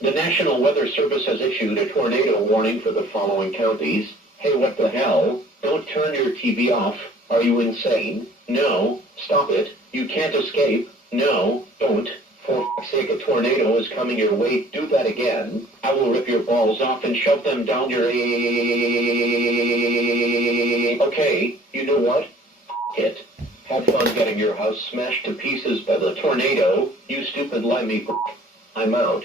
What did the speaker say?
The National Weather Service has issued a tornado warning for the following counties. Hey, what the hell? Don't turn your TV off. Are you insane? No, stop it. You can't escape. No, don't. For f***'s sake, a tornado is coming your way. Do that again. I will rip your balls off and shove them down your Okay, you know what? F*** it. Have fun getting your house smashed to pieces by the tornado, you stupid limey f***. I'm out.